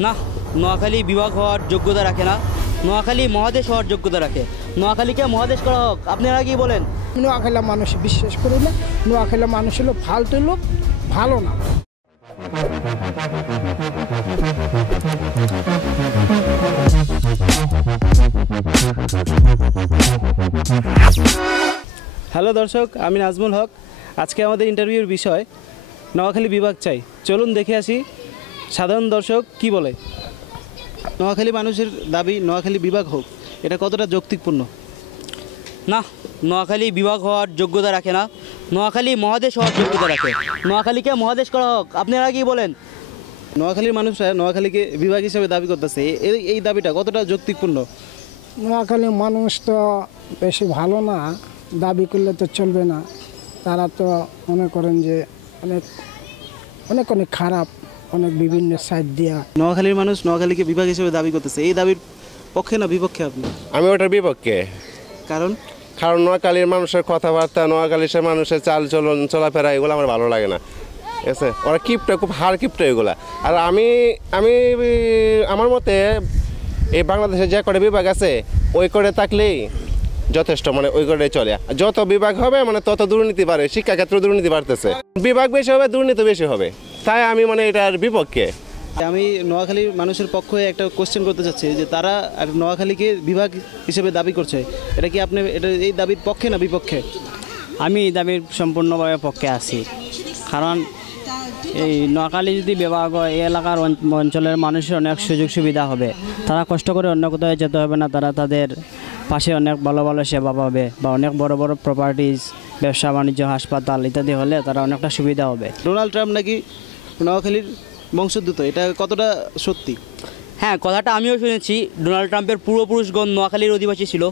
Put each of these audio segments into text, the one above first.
না, নোয়াখালী বিভাগ হওয়ার যোগ্যতা রাখে না। নোয়াখালী মহাদেশ হওয়ার যোগ্যতা রাখে। নোয়াখালীকে মহাদেশ করা হোক। আপনারা কি বলেন? নোয়াখালী মানুষ বিশ্বাস করি না। নোয়াখালী মানুষ হলো ফালতু লোক, ভালো না। হ্যালো দর্শক, আমি নাজমুল হক। আজকে আমাদের ইন্টারভিউর বিষয় নোয়াখালী বিভাগ চাই। চলুন দেখে আসি সাধারণ দর্শক কি বলে। নোয়াখালী মানুষের দাবি নোয়াখালী বিভাগ হোক, এটা কতটা যৌক্তিকপূর্ণ? না, নোয়াখালী বিভাগ হওয়ার যোগ্যতা রাখে না। নোয়াখালী মহাদেশ হওয়ার যোগ্যতা রাখে। নোয়াখালীকে মহাদেশ করা হোক। আপনারা কি বলেন? নোয়াখালীর মানুষরা নোয়াখালীকে বিভাগ হিসেবে দাবি করতেছে, এই দাবিটা কতটা যৌক্তিকপূর্ণ? নোয়াখালী মানুষ তো বেশি ভালো না, দাবি করলে তো চলবে না। তারা তো মনে করেন যে অনেক অনেক অনেক খারাপ, অনেক বিভিন্ন সাইড দিয়া। নোয়াখালীর মানুষ নোয়াখালীকে বিভাগ হিসেবে দাবি করতেছে, এই দাবির পক্ষে না বিপক্ষে আপনি? আমি ওটার বিপক্ষে। কারণ নোয়াখালীর মানুষের কথাবার্তা, নোয়াখালীর মানুষের চাল চলন চলাফেরা এগুলো আমার ভালো লাগে না। ঠিক আছে, ওরা কিপটা, খুব হার কিপটা এগুলা। আর আমি আমার মতে এই বাংলাদেশে যে কটা বিভাগ আছে ওই করে থাকলেই যথেষ্ট, মানে ওই করে চলে। যত বিভাগ হবে মানে তত দুর্নীতি বাড়ে, শিক্ষাক্ষেত্রে দুর্নীতি বাড়তেছে। বিভাগ বেশি হবে, দুর্নীতি বেশি হবে, তাই আমি মানে এটার বিপক্ষে। আমি নোয়াখালীর মানুষের পক্ষে একটা কোশ্চেন করতে চাচ্ছি যে তারা আর নোয়াখালীকে বিভাগ হিসেবে দাবি করছে, এটা কি আপনি এই দাবির পক্ষে না বিপক্ষে? আমি এই দাবির সম্পূর্ণভাবে পক্ষে আছি। কারণ এই নোয়াখালী যদি বিভাগ হয়, এই এলাকার অঞ্চলের মানুষের অনেক সুযোগ সুবিধা হবে। তারা কষ্ট করে অন্য কোথাও যেতে হবে না। তারা তাদের পাশে অনেক ভালো ভালো সেবা পাবে, বা অনেক বড় বড় প্রপার্টিজ, ব্যবসা বাণিজ্য, হাসপাতাল ইত্যাদি হলে তারা অনেকটা সুবিধা হবে। ডোনাল্ড ট্রাম্প নাকি নোয়াখালীর বংশোদ্ভূত, এটা কতটা সত্যি? হ্যাঁ, কথাটা আমিও শুনেছি। ডোনাল্ড ট্রাম্পের পূর্বপুরুষগণ নোয়াখালীর অধিবাসী ছিল।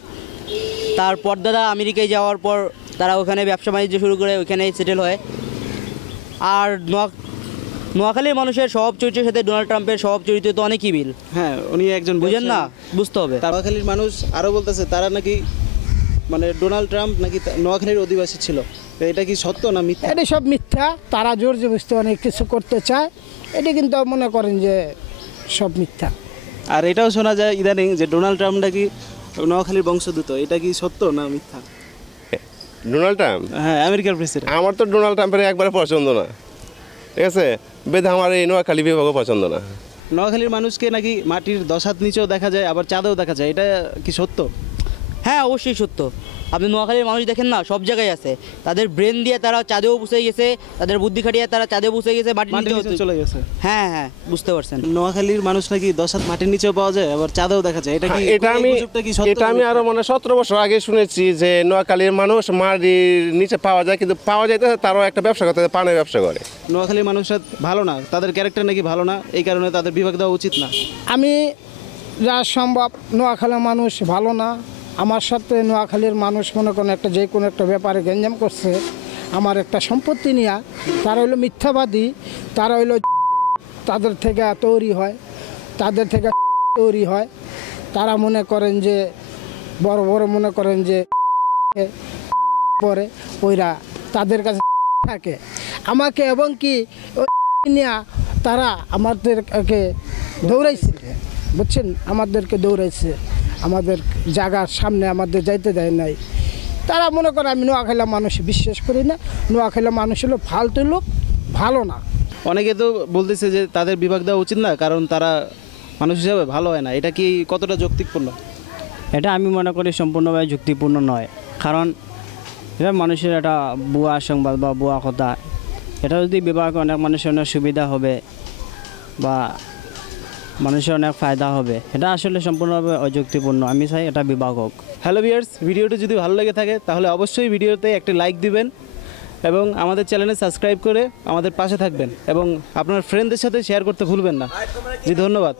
তার পরদাদা আমেরিকায় যাওয়ার পর তারা ওখানে ব্যবসা বাণিজ্য শুরু করে ওইখানেই সেটেল হয়। আর নোয়াখালীর মানুষের স্বভাব চরিত্রের সাথে ডোনাল্ড ট্রাম্পের স্বভাব চরিত্র তো অনেকই মিল। হ্যাঁ, উনি একজন বুঝেন না, বুঝতে হবে। নোয়াখালীর মানুষ আরও বলতেছে তারা নাকি মানে ডোনাল্ড ট্রাম্প নাকি নোয়াখালীর অধিবাসী ছিল, এটা কি সত্য না মিথ্যা? এটা সব মিথ্যা। তারা জোর জবরদস্তি অনেক কিছু করতে চায়, এটা কিন্তু মনে করেন যে সব মিথ্যা। আর এটাও শোনা যায় ইদানিং যে ডোনাল্ড ট্রাম্প নাকি নোয়াখালীর বংশোদ্ভূত, এটা কি সত্য না মিথ্যা? Donald Trump? হ্যাঁ, আমেরিকার প্রেসিডেন্ট। আমার তো ডোনাল্ড ট্রাম্পের একবারে পছন্দ না। ঠিক আছে, বেদে আমার এই নোয়াখালী বিভাগও পছন্দ না। নোয়াখালীর মানুষকে নাকি মাটির 10 হাত নিচেও দেখা যায়, আবার চাঁদেও দেখা যায়, এটা কি সত্য? হ্যাঁ, অবশ্যই সত্য। আপনি নোয়াখালীর মানুষ দেখেন না, সব জায়গায় আছে। তাদের ব্রেন দিয়ে তারা চাঁদেও পৌঁছে গেছে, তাদের বুদ্ধি খাটিয়ে তারা চাঁদেও পৌঁছে গেছে, মাটির নিচেও চলে গেছে। হ্যাঁ হ্যাঁ, বুঝতে পারছেন। নোয়াখালীর মানুষ নাকি 10 হাত মাটির নিচেও পাওয়া যায়, আবার চাঁদেও দেখা যায়, এটা কি? এটা আমি আরো মানে 17 বছর আগে শুনেছি যে নোয়াখালীর মানুষ মাটির নিচে পাওয়া যায়, কিন্তু পাওয়া যাইতেছে তারাও একটা ব্যবসা করতে, পানের ব্যবসা করে। নোয়াখালীর মানুষরা ভালো না, তাদের ক্যারেক্টার নাকি ভালো না, এই কারণে তাদের বিভাগ দেওয়া উচিত না। আমি যা সম্ভব, নোয়াখালীর মানুষ ভালো না। আমার সাথে নোয়াখালীর মানুষ মনে করেন একটা যে কোনো একটা ব্যাপারে গেঞ্জাম করছে, আমার একটা সম্পত্তি নিয়ে। তারা হইলো মিথ্যাবাদী, তারা হইলো তাদের থেকে তৈরি হয়, তাদের থেকে তৈরি হয়। তারা মনে করেন যে বড় বড় মনে করেন যে পরে ওইরা তাদের কাছে থাকে আমাকে, এবং কি নিয়ে তারা আমাদেরকে দৌড়াইছে, বুঝছেন, আমাদেরকে দৌড়াইছে, আমাদের জায়গার সামনে আমাদের যাইতে দেয় নাই। তারা মনে করে আমি নোয়াখালী মানুষ বিশ্বাস করি না। নোয়াখালী মানুষ হলো ফালতু লোক, ভালো না। অনেকে তো বলতেছে যে তাদের বিভাগ দেওয়া উচিত না, কারণ তারা মানুষ হিসাবে ভালো হয় না, এটা কি কতটা যৌক্তিকপূর্ণ? এটা আমি মনে করি সম্পূর্ণভাবে যুক্তিপূর্ণ নয়। কারণ এটা মানুষের একটা ভুয়া সংবাদ বা ভুয়া কথা। এটা যদি বিভাগ, অনেক মানুষের অনেক সুবিধা হবে বা মানুষের অনেক ফায়দা হবে, এটা আসলে সম্পূর্ণভাবে অযুক্তিপূর্ণ। আমি চাই এটা বিভাগ হোক। হ্যালো ভিউয়ার্স, ভিডিওটি যদি ভালো লেগে থাকে তাহলে অবশ্যই ভিডিওতে একটি লাইক দিবেন এবং আমাদের চ্যানেলে সাবস্ক্রাইব করে আমাদের পাশে থাকবেন এবং আপনার ফ্রেন্ডদের সাথে শেয়ার করতে ভুলবেন না। জি, ধন্যবাদ।